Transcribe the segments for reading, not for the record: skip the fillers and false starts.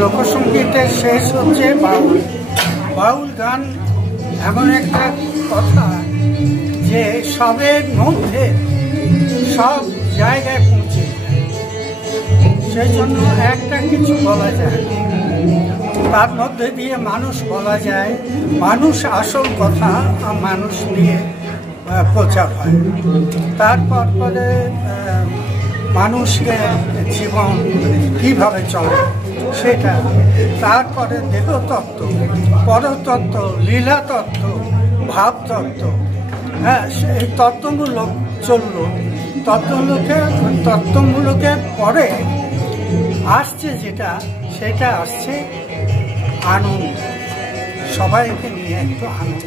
লোকসঙ্গীতের শেষ হচ্ছে বাউল। বাউল গান এমন একটা কথা যে সবের মধ্যে সব জায়গায় পৌঁছে যায়, সেই জন্য একটা কিছু বলা যায়, তার মধ্যে দিয়ে মানুষ বলা যায়, মানুষ আসল কথা মানুষ নিয়ে প্রচার হয়। তারপর পরে মানুষের জীবন কিভাবে চলে সেটা, তারপরে দেহতত্ত্ব, পরতত্ত্ব, লীলাতত্ত্ব, ভাবতত্ত্ব, হ্যাঁ সেই তত্ত্বমূলক চলল। তত্ত্বমূলকের পরে আসছে যেটা, সেটা আসছে आनंद, सबाई के लिए तो आनंद।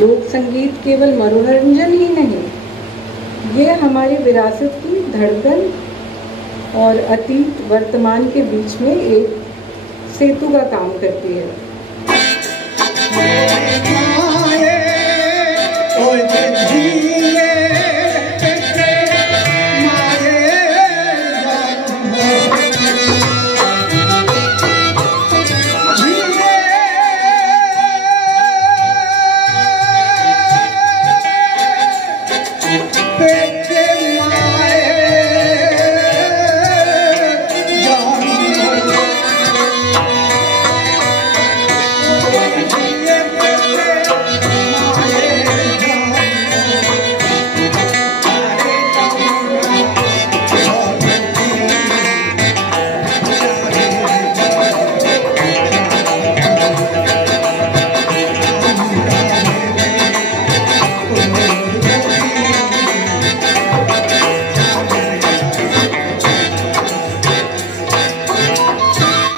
लोक संगीत केवल मनोरंजन ही नहीं, ये हमारी विरासत की धड़कन और अतीत वर्तमान के बीच में एक सेतु का काम करती है।